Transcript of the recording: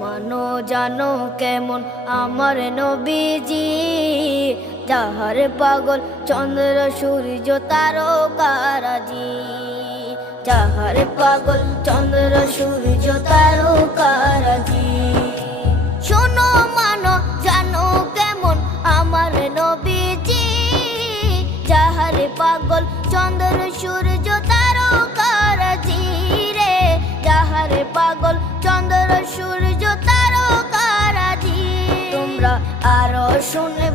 মানো জানো কেমন আমার নবীজি, যাহার পাগল চন্দ্র সূর্য তারকারাজি, যাহার পাগল চন্দ্র সূর্য তারকারাজি। শোনো মানো জানো কেমন আমার নবীজি, যাহার পাগল চন্দ্র সূর্য তারকারাজি রে, যাহার পাগল চন্দ্র সূর্য তারকারাজি। তোমরা আরো শুনে